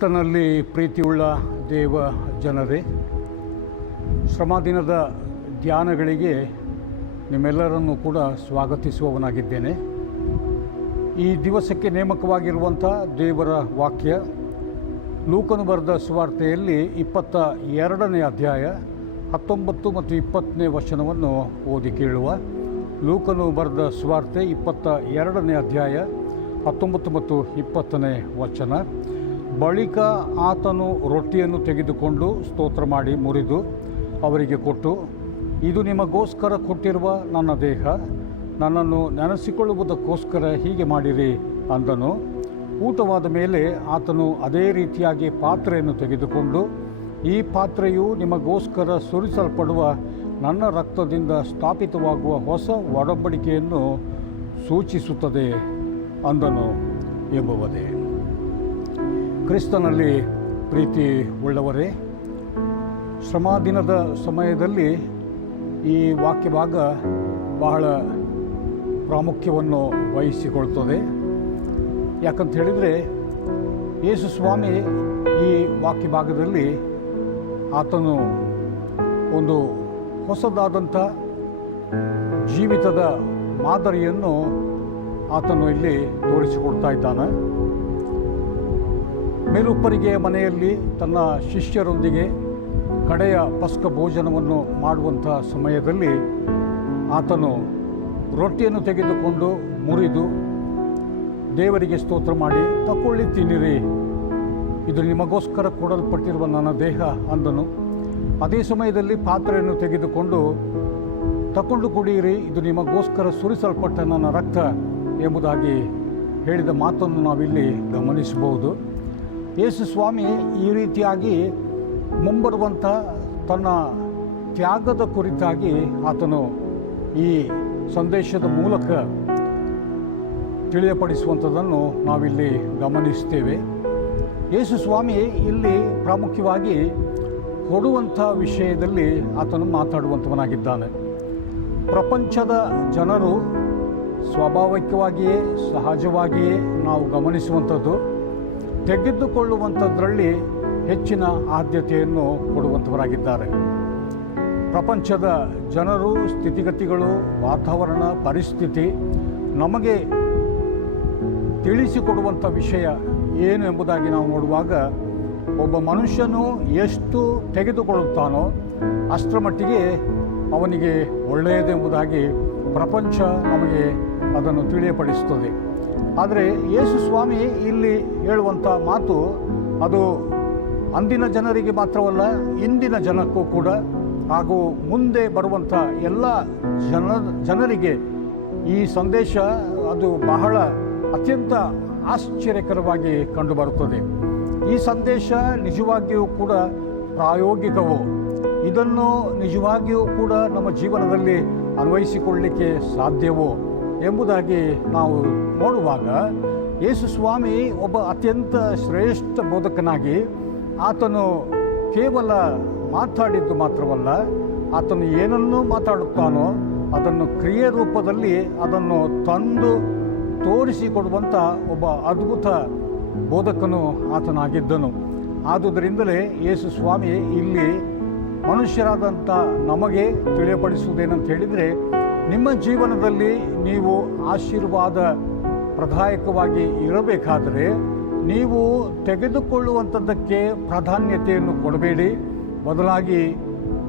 ಕ್ರಿಸ್ತನಲ್ಲಿ ಪ್ರೀತಿಯುಳ್ಳ ದೇವ ಜನರೇ, ಶ್ರಮದಿನದ ಧ್ಯಾನಗಳಿಗೆ ನಿಮ್ಮೆಲ್ಲರನ್ನೂ ಕೂಡ ಸ್ವಾಗತಿಸುವವನಾಗಿದ್ದೇನೆ. ಈ ದಿವಸಕ್ಕೆ ನೇಮಕವಾಗಿರುವಂಥ ದೇವರ ವಾಕ್ಯ ಲೂಕನು ಬರೆದ ಸುವಾರ್ತೆಯಲ್ಲಿ 22ನೇ ಅಧ್ಯಾಯ 19 ಮತ್ತು 20ನೇ ವಚನವನ್ನು ಓದಿ ಕೇಳುವ. ಲೂಕನು ಬರೆದ ಸುವಾರ್ತೆ 22ನೇ ಅಧ್ಯಾಯ 19 ಮತ್ತು 20ನೇ ವಚನ. ಬಳಿಕ ಆತನು ರೊಟ್ಟಿಯನ್ನು ತೆಗೆದುಕೊಂಡು ಸ್ತೋತ್ರ ಮಾಡಿ ಮುರಿದು ಅವರಿಗೆ ಕೊಟ್ಟು, ಇದು ನಿಮಗೋಸ್ಕರ ಕೊಟ್ಟಿರುವ ನನ್ನ ದೇಹ, ನನ್ನನ್ನು ನೆನೆಸಿಕೊಳ್ಳುವುದಕ್ಕೋಸ್ಕರ ಹೀಗೆ ಮಾಡಿರಿ ಅಂದನು. ಊಟವಾದ ಮೇಲೆ ಆತನು ಅದೇ ರೀತಿಯಾಗಿ ಪಾತ್ರೆಯನ್ನು ತೆಗೆದುಕೊಂಡು, ಈ ಪಾತ್ರೆಯು ನಿಮಗೋಸ್ಕರ ಸುರಿಸಲ್ಪಡುವ ನನ್ನ ರಕ್ತದಿಂದ ಸ್ಥಾಪಿತವಾಗುವ ಹೊಸ ಒಡಂಬಡಿಕೆಯನ್ನು ಸೂಚಿಸುತ್ತದೆ ಅಂದನು ಎಂಬುವುದೇ. ಕ್ರಿಸ್ತನಲ್ಲಿ ಪ್ರೀತಿ ಉಳ್ಳವರೇ, ಶ್ರಮದಿನದ ಸಮಯದಲ್ಲಿ ಈ ವಾಕ್ಯಭಾಗ ಬಹಳ ಪ್ರಾಮುಖ್ಯವನ್ನು ವಹಿಸಿಕೊಳ್ತದೆ. ಯಾಕಂತ ಹೇಳಿದರೆ, ಯೇಸು ಸ್ವಾಮಿ ಈ ವಾಕ್ಯಭಾಗದಲ್ಲಿ ಆತನು ಒಂದು ಹೊಸದಾದಂಥ ಜೀವಿತದ ಮಾದರಿಯನ್ನು ಆತನು ಇಲ್ಲಿ ತೋರಿಸಿಕೊಡ್ತಾ ಇದ್ದಾನೆ. ಮೇಲುಪ್ಪರಿಗೆಯ ಮನೆಯಲ್ಲಿ ತನ್ನ ಶಿಷ್ಯರೊಂದಿಗೆ ಕಡೆಯ ಪಸ್ಕ ಭೋಜನವನ್ನು ಮಾಡುವಂಥ ಸಮಯದಲ್ಲಿ ಆತನು ರೊಟ್ಟಿಯನ್ನು ತೆಗೆದುಕೊಂಡು ಮುರಿದು ದೇವರಿಗೆ ಸ್ತೋತ್ರ ಮಾಡಿ, ತಕೊಳ್ಳಿ ತಿನ್ನಿರಿ, ಇದು ನಿಮಗೋಸ್ಕರ ಕೊಡಲ್ಪಟ್ಟಿರುವ ನನ್ನ ದೇಹ ಅಂದನು. ಅದೇ ಸಮಯದಲ್ಲಿ ಪಾತ್ರೆಯನ್ನು ತೆಗೆದುಕೊಂಡು, ತಕೊಂಡು ಕುಡಿಯಿರಿ, ಇದು ನಿಮಗೋಸ್ಕರ ಸುರಿಸಲ್ಪಟ್ಟ ನನ್ನ ರಕ್ತ ಎಂಬುದಾಗಿ ಹೇಳಿದ ಮಾತನ್ನು ನಾವಿಲ್ಲಿ ಗಮನಿಸಬಹುದು. ಯೇಸು ಸ್ವಾಮಿ ಈ ರೀತಿಯಾಗಿ ಮುಂಬರುವಂಥ ತನ್ನ ತ್ಯಾಗದ ಕುರಿತಾಗಿ ಆತನು ಈ ಸಂದೇಶದ ಮೂಲಕ ತಿಳಿಯಪಡಿಸುವಂಥದ್ದನ್ನು ನಾವಿಲ್ಲಿ ಗಮನಿಸ್ತೇವೆ. ಯೇಸು ಸ್ವಾಮಿ ಇಲ್ಲಿ ಪ್ರಾಮುಖ್ಯವಾಗಿ ಕೊಡುವಂಥ ವಿಷಯದಲ್ಲಿ ಆತನು ಮಾತಾಡುವಂಥವನಾಗಿದ್ದಾನೆ. ಪ್ರಪಂಚದ ಜನರು ಸ್ವಾಭಾವಿಕವಾಗಿಯೇ ಸಹಜವಾಗಿಯೇ ನಾವು ಗಮನಿಸುವಂಥದ್ದು, ತೆಗೆದುಕೊಳ್ಳುವಂಥದ್ರಲ್ಲಿ ಹೆಚ್ಚಿನ ಆದ್ಯತೆಯನ್ನು ಕೊಡುವಂಥವರಾಗಿದ್ದಾರೆ. ಪ್ರಪಂಚದ ಜನರು, ಸ್ಥಿತಿಗತಿಗಳು, ವಾತಾವರಣ, ಪರಿಸ್ಥಿತಿ ನಮಗೆ ತಿಳಿಸಿಕೊಡುವಂಥ ವಿಷಯ ಏನು ಎಂಬುದಾಗಿ ನಾವು ನೋಡುವಾಗ, ಒಬ್ಬ ಮನುಷ್ಯನು ಎಷ್ಟು ತೆಗೆದುಕೊಳ್ಳುತ್ತಾನೋ ಅಷ್ಟರ ಮಟ್ಟಿಗೆ ಅವನಿಗೆ ಒಳ್ಳೆಯದೆಂಬುದಾಗಿ ಪ್ರಪಂಚ ನಮಗೆ ಅದನ್ನು ತಿಳಿಯಪಡಿಸುತ್ತದೆ. ಆದರೆ ಯೇಸು ಸ್ವಾಮಿ ಇಲ್ಲಿ ಹೇಳುವಂಥ ಮಾತು ಅದು ಅಂದಿನ ಜನರಿಗೆ ಮಾತ್ರವಲ್ಲ, ಇಂದಿನ ಜನಕ್ಕೂ ಕೂಡ ಹಾಗೂ ಮುಂದೆ ಬರುವಂಥ ಎಲ್ಲ ಜನರಿಗೆ ಈ ಸಂದೇಶ ಅದು ಬಹಳ ಅತ್ಯಂತ ಆಶ್ಚರ್ಯಕರವಾಗಿ ಕಂಡುಬರುತ್ತದೆ. ಈ ಸಂದೇಶ ನಿಜವಾಗಿಯೂ ಕೂಡ ಪ್ರಾಯೋಗಿಕವೋ, ಇದನ್ನು ನಿಜವಾಗಿಯೂ ಕೂಡ ನಮ್ಮ ಜೀವನದಲ್ಲಿ ಅನ್ವಯಿಸಿಕೊಳ್ಳಲಿಕ್ಕೆ ಸಾಧ್ಯವೋ ಎಂಬುದಾಗಿ ನಾವು ನೋಡುವಾಗ, ಯೇಸು ಸ್ವಾಮಿ ಒಬ್ಬ ಅತ್ಯಂತ ಶ್ರೇಷ್ಠ ಬೋಧಕನಾಗಿ ಆತನು ಕೇವಲ ಮಾತಾಡಿದ್ದು ಮಾತ್ರವಲ್ಲ, ಆತನು ಏನನ್ನು ಮಾತಾಡುತ್ತಾನೋ ಅದನ್ನು ಕ್ರಿಯೆ ರೂಪದಲ್ಲಿ ಅದನ್ನು ತಂದು ತೋರಿಸಿಕೊಡುವಂಥ ಒಬ್ಬ ಅದ್ಭುತ ಬೋಧಕನು ಆತನಾಗಿದ್ದನು. ಆದುದರಿಂದಲೇ ಯೇಸು ಸ್ವಾಮಿ ಇಲ್ಲಿ ಮನುಷ್ಯರಾದಂಥ ನಮಗೆ ತಿಳಿಯಪಡಿಸುವುದೇನಂತ ಹೇಳಿದರೆ, ನಿಮ್ಮ ಜೀವನದಲ್ಲಿ ನೀವು ಆಶೀರ್ವಾದ ಪ್ರದಾಯಕವಾಗಿ ಇರಬೇಕಾದರೆ ನೀವು ತೆಗೆದುಕೊಳ್ಳುವಂಥದ್ದಕ್ಕೆ ಪ್ರಾಧಾನ್ಯತೆಯನ್ನು ಕೊಡಬೇಡಿ, ಬದಲಾಗಿ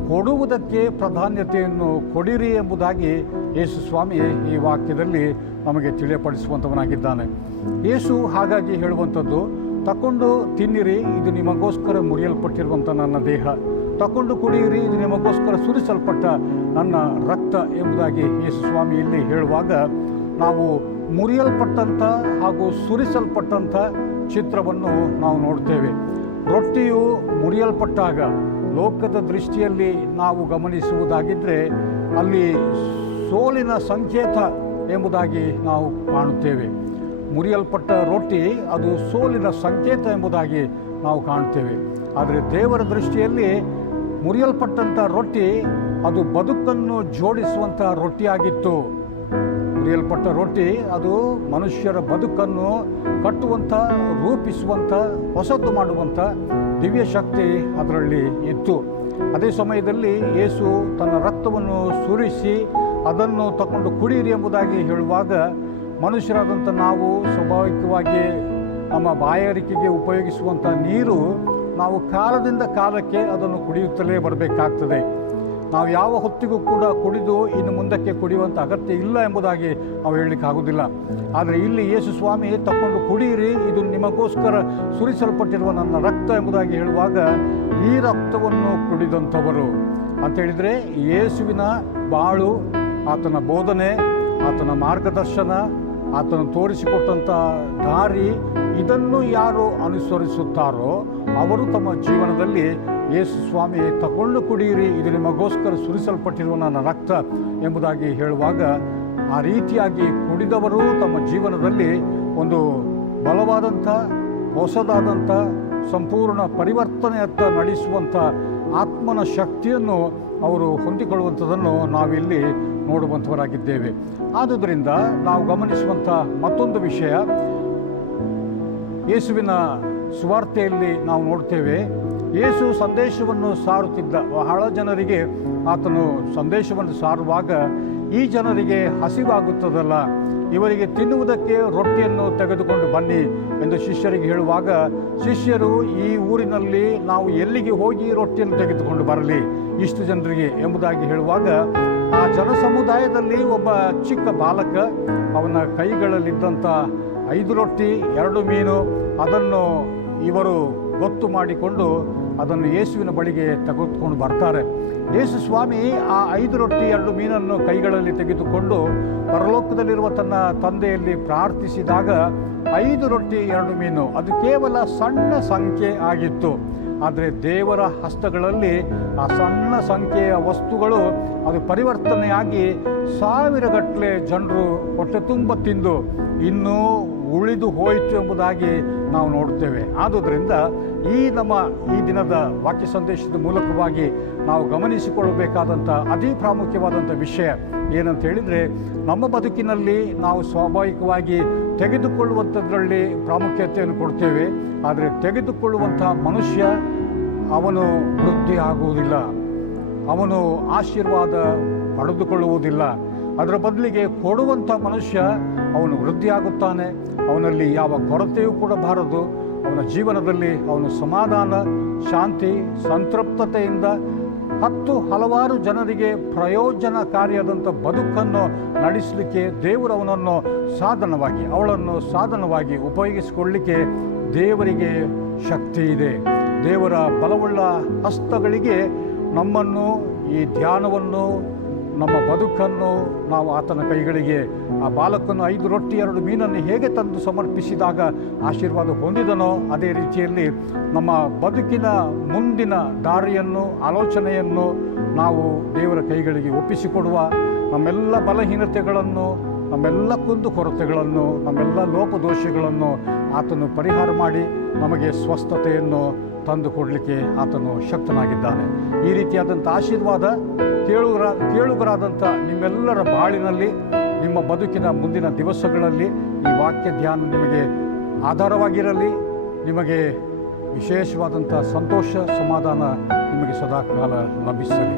ಕೊಡುವುದಕ್ಕೆ ಪ್ರಾಧಾನ್ಯತೆಯನ್ನು ಕೊಡಿರಿ ಎಂಬುದಾಗಿ ಯೇಸು ಸ್ವಾಮಿ ಈ ವಾಕ್ಯದಲ್ಲಿ ನಮಗೆ ತಿಳಿಯಪಡಿಸುವಂಥವನಾಗಿದ್ದಾನೆ. ಯೇಸು ಹಾಗಾಗಿ ಹೇಳುವಂಥದ್ದು, ತಕೊಂಡು ತಿನ್ನಿರಿ, ಇದು ನಿಮಗೋಸ್ಕರ ಮುರಿಯಲ್ಪಟ್ಟಿರುವಂಥ ನನ್ನ ದೇಹ, ತಕೊಂಡು ಕುಡಿಯಿರಿ, ಇದು ನಿಮಗೋಸ್ಕರ ಸುರಿಸಲ್ಪಟ್ಟ ನನ್ನ ರಕ್ತ ಎಂಬುದಾಗಿ ಯೇಸು ಸ್ವಾಮಿ ಇಲ್ಲಿ ಹೇಳುವಾಗ, ನಾವು ಮುರಿಯಲ್ಪಟ್ಟಂಥ ಹಾಗೂ ಸುರಿಸಲ್ಪಟ್ಟಂಥ ಚಿತ್ರವನ್ನು ನಾವು ನೋಡ್ತೇವೆ. ರೊಟ್ಟಿಯು ಮುರಿಯಲ್ಪಟ್ಟಾಗ ಲೋಕದ ದೃಷ್ಟಿಯಲ್ಲಿ ನಾವು ಗಮನಿಸುವುದಾಗಿದ್ದರೆ ಅಲ್ಲಿ ಸೋಲಿನ ಸಂಕೇತ ಎಂಬುದಾಗಿ ನಾವು ಕಾಣುತ್ತೇವೆ. ಮುರಿಯಲ್ಪಟ್ಟ ರೊಟ್ಟಿ ಅದು ಸೋಲಿನ ಸಂಕೇತ ಎಂಬುದಾಗಿ ನಾವು ಕಾಣುತ್ತೇವೆ. ಆದರೆ ದೇವರ ದೃಷ್ಟಿಯಲ್ಲಿ ಮುರಿಯಲ್ಪಟ್ಟಂಥ ರೊಟ್ಟಿ ಅದು ಬದುಕನ್ನು ಜೋಡಿಸುವಂಥ ರೊಟ್ಟಿಯಾಗಿತ್ತು. ಹುರಿಯಲ್ಪಟ್ಟ ರೊಟ್ಟಿ ಅದು ಮನುಷ್ಯರ ಬದುಕನ್ನು ಕಟ್ಟುವಂಥ, ರೂಪಿಸುವಂಥ, ಹೊಸದು ಮಾಡುವಂಥ ದಿವ್ಯ ಶಕ್ತಿ ಅದರಲ್ಲಿ ಇತ್ತು. ಅದೇ ಸಮಯದಲ್ಲಿ ಯೇಸು ತನ್ನ ರಕ್ತವನ್ನು ಸುರಿಸಿ ಅದನ್ನು ತಗೊಂಡು ಕುಡಿಯಿರಿ ಎಂಬುದಾಗಿ ಹೇಳುವಾಗ, ಮನುಷ್ಯರಾದಂಥ ನಾವು ಸ್ವಾಭಾವಿಕವಾಗಿ ನಮ್ಮ ಬಾಯಾರಿಕೆಗೆ ಉಪಯೋಗಿಸುವಂಥ ನೀರು ನಾವು ಕಾಲದಿಂದ ಕಾಲಕ್ಕೆ ಅದನ್ನು ಕುಡಿಯುತ್ತಲೇ ಬರಬೇಕಾಗ್ತದೆ. ನಾವು ಯಾವ ಹೊತ್ತಿಗೂ ಕೂಡ ಕುಡಿದು ಇನ್ನು ಮುಂದಕ್ಕೆ ಕುಡಿಯುವಂಥ ಅಗತ್ಯ ಇಲ್ಲ ಎಂಬುದಾಗಿ ನಾವು ಹೇಳಲಿಕ್ಕೆ ಆಗೋದಿಲ್ಲ. ಆದರೆ ಇಲ್ಲಿ ಯೇಸು ಸ್ವಾಮಿ ತಗೊಂಡು ಕುಡಿಯಿರಿ, ಇದು ನಿಮಗೋಸ್ಕರ ಸುರಿಸಲ್ಪಟ್ಟಿರುವ ನನ್ನ ರಕ್ತ ಎಂಬುದಾಗಿ ಹೇಳುವಾಗ, ಈ ರಕ್ತವನ್ನು ಕುಡಿದಂಥವರು ಅಂತೇಳಿದರೆ ಯೇಸುವಿನ ಬಾಳು, ಆತನ ಬೋಧನೆ, ಆತನ ಮಾರ್ಗದರ್ಶನ, ಆತನು ತೋರಿಸಿಕೊಟ್ಟಂಥ ದಾರಿ, ಇದನ್ನು ಯಾರು ಅನುಸರಿಸುತ್ತಾರೋ ಅವರು ತಮ್ಮ ಜೀವನದಲ್ಲಿ ಯೇಸು ಸ್ವಾಮಿ ತಗೊಂಡು ಕುಡಿಯಿರಿ, ಇದು ನಿಮಗೋಸ್ಕರ ಸುರಿಸಲ್ಪಟ್ಟಿರುವ ನನ್ನ ರಕ್ತ ಎಂಬುದಾಗಿ ಹೇಳುವಾಗ, ಆ ರೀತಿಯಾಗಿ ಕುಡಿದವರು ತಮ್ಮ ಜೀವನದಲ್ಲಿ ಒಂದು ಬಲವಾದಂಥ, ಹೊಸದಾದಂಥ, ಸಂಪೂರ್ಣ ಪರಿವರ್ತನೆಯತ್ತ ನಡೆಸುವಂಥ ಆತ್ಮನ ಶಕ್ತಿಯನ್ನು ಅವರು ಹೊಂದಿಕೊಳ್ಳುವಂಥದ್ದನ್ನು ನಾವಿಲ್ಲಿ ನೋಡುವಂಥವರಾಗಿದ್ದೇವೆ. ಆದುದರಿಂದ ನಾವು ಗಮನಿಸುವಂಥ ಮತ್ತೊಂದು ವಿಷಯ, ಯೇಸುವಿನ ಸುವಾರ್ತೆಯಲ್ಲಿ ನಾವು ನೋಡ್ತೇವೆ, ಯೇಸು ಸಂದೇಶವನ್ನು ಸಾರುತ್ತಿದ್ದ ಬಹಳ ಜನರಿಗೆ ಆತನು ಸಂದೇಶವನ್ನು ಸಾರುವಾಗ, ಈ ಜನರಿಗೆ ಹಸಿವಾಗುತ್ತದಲ್ಲ, ಇವರಿಗೆ ತಿನ್ನುವುದಕ್ಕೆ ರೊಟ್ಟಿಯನ್ನು ತೆಗೆದುಕೊಂಡು ಬನ್ನಿ ಎಂದು ಶಿಷ್ಯರಿಗೆ ಹೇಳುವಾಗ, ಶಿಷ್ಯರು ಈ ಊರಿನಲ್ಲಿ ನಾವು ಎಲ್ಲಿಗೆ ಹೋಗಿ ರೊಟ್ಟಿಯನ್ನು ತೆಗೆದುಕೊಂಡು ಬರಲಿ ಇಷ್ಟು ಜನರಿಗೆ ಎಂಬುದಾಗಿ ಹೇಳುವಾಗ, ಆ ಜನಸಮುದಾಯದಲ್ಲಿ ಒಬ್ಬ ಚಿಕ್ಕ ಬಾಲಕ, ಅವನ ಕೈಗಳಲ್ಲಿದ್ದಂಥ 5 ರೊಟ್ಟಿ 2 ಮೀನು ಅದನ್ನು ಇವರು ಗೊತ್ತು ಮಾಡಿಕೊಂಡು ಅದನ್ನು ಯೇಸುವಿನ ಬಳಿಗೆ ತೆಗೆದುಕೊಂಡು ಬರ್ತಾರೆ. ಯೇಸು ಸ್ವಾಮಿ ಆ 5 ರೊಟ್ಟಿ 2 ಮೀನನ್ನು ಕೈಗಳಲ್ಲಿ ತೆಗೆದುಕೊಂಡು ಪರಲೋಕದಲ್ಲಿರುವ ತನ್ನ ತಂದೆಯಲ್ಲಿ ಪ್ರಾರ್ಥಿಸಿದಾಗ, 5 ರೊಟ್ಟಿ 2 ಮೀನು ಅದು ಕೇವಲ ಸಣ್ಣ ಸಂಖ್ಯೆ ಆಗಿತ್ತು. ಆದರೆ ದೇವರ ಹಸ್ತಗಳಲ್ಲಿ ಆ ಸಣ್ಣ ಸಂಖ್ಯೆಯ ವಸ್ತುಗಳು ಅದು ಪರಿವರ್ತನೆಯಾಗಿ 1000ಗಟ್ಟಲೆ ಜನರು ಹೊಟ್ಟೆ ತುಂಬ ತಿಂದು ಇನ್ನೂ ಉಳಿದು ಹೋಯಿತು ಎಂಬುದಾಗಿ ನಾವು ನೋಡ್ತೇವೆ. ಆದುದರಿಂದ ಈ ದಿನದ ವಾಕ್ಯ ಸಂದೇಶದ ಮೂಲಕವಾಗಿ ನಾವು ಗಮನಿಸಿಕೊಳ್ಳಬೇಕಾದಂಥ ಅತಿ ಪ್ರಾಮುಖ್ಯವಾದಂಥ ವಿಷಯ ಏನಂತ ಹೇಳಿದರೆ, ನಮ್ಮ ಬದುಕಿನಲ್ಲಿ ನಾವು ಸ್ವಾಭಾವಿಕವಾಗಿ ತೆಗೆದುಕೊಳ್ಳುವಂಥದ್ರಲ್ಲಿ ಪ್ರಾಮುಖ್ಯತೆಯನ್ನು ಕೊಡ್ತೇವೆ. ಆದರೆ ತೆಗೆದುಕೊಳ್ಳುವಂಥ ಮನುಷ್ಯ ಅವನು ವೃದ್ಧಿ ಆಗುವುದಿಲ್ಲ, ಅವನು ಆಶೀರ್ವಾದ ಪಡೆದುಕೊಳ್ಳುವುದಿಲ್ಲ. ಅದರ ಬದಲಿಗೆ ಕೊಡುವಂಥ ಮನುಷ್ಯ ಅವನು ವೃದ್ಧಿಯಾಗುತ್ತಾನೆ. ಅವನಲ್ಲಿ ಯಾವ ಕೊರತೆಯೂ ಕೂಡ ಬಾರದು. ಅವನ ಜೀವನದಲ್ಲಿ ಅವನು ಸಮಾಧಾನ, ಶಾಂತಿ, ಸಂತೃಪ್ತತೆಯಿಂದ ಹಲವಾರು ಜನರಿಗೆ ಪ್ರಯೋಜನಕಾರಿಯಾದಂಥ ಬದುಕನ್ನು ನಡೆಸಲಿಕ್ಕೆ ದೇವರು ಅವಳನ್ನು ಸಾಧನವಾಗಿ ಉಪಯೋಗಿಸಿಕೊಳ್ಳಲಿಕ್ಕೆ ದೇವರಿಗೆ ಶಕ್ತಿ ಇದೆ. ದೇವರ ಬಲವುಳ್ಳ ಹಸ್ತಗಳಿಗೆ ನಮ್ಮನ್ನು, ಈ ಧ್ಯಾನವನ್ನು, ನಮ್ಮ ಬದುಕನ್ನು ನಾವು ಆತನ ಕೈಗಳಿಗೆ, ಆ ಬಾಲಕನು 5 ರೊಟ್ಟಿ 2 ಮೀನನ್ನು ಹೇಗೆ ತಂದು ಸಮರ್ಪಿಸಿದಾಗ ಆಶೀರ್ವಾದ ಹೊಂದಿದನೋ, ಅದೇ ರೀತಿಯಲ್ಲಿ ನಮ್ಮ ಬದುಕಿನ ಮುಂದಿನ ದಾರಿಯನ್ನು, ಆಲೋಚನೆಯನ್ನು ನಾವು ದೇವರ ಕೈಗಳಿಗೆ ಒಪ್ಪಿಸಿಕೊಡುವ, ನಮ್ಮೆಲ್ಲ ಬಲಹೀನತೆಗಳನ್ನು, ನಮ್ಮೆಲ್ಲ ಕುಂದುಕೊರತೆಗಳನ್ನು, ನಮ್ಮೆಲ್ಲ ಲೋಪದೋಷಗಳನ್ನು ಆತನು ಪರಿಹಾರ ಮಾಡಿ ನಮಗೆ ಸ್ವಸ್ಥತೆಯನ್ನು ತಂದು ಕೊಡಲಿಕ್ಕೆ ಆತನು ಶಕ್ತನಾಗಿದ್ದಾನೆ. ಈ ರೀತಿಯಾದಂಥ ಆಶೀರ್ವಾದ ಕೇಳುಗರಾದಂಥ ನಿಮ್ಮೆಲ್ಲರ ಬಾಳಿನಲ್ಲಿ, ನಿಮ್ಮ ಬದುಕಿನ ಮುಂದಿನ ದಿವಸಗಳಲ್ಲಿ ಈ ವಾಕ್ಯ ಧ್ಯಾನ ನಿಮಗೆ ಆಧಾರವಾಗಿರಲಿ. ನಿಮಗೆ ವಿಶೇಷವಾದಂಥ ಸಂತೋಷ, ಸಮಾಧಾನ ನಿಮಗೆ ಸದಾಕಾಲ ಲಭಿಸಲಿ.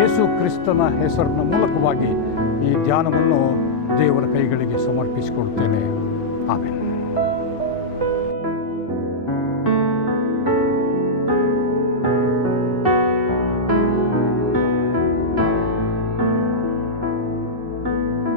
ಯೇಸು ಕ್ರಿಸ್ತನ ಹೆಸರಿನ ಮೂಲಕವಾಗಿ ಈ ಧ್ಯಾನವನ್ನು ದೇವರ ಕೈಗಳಿಗೆ ಸಮರ್ಪಿಸಿಕೊಡ್ತೇನೆ. ಆಮೆನ್.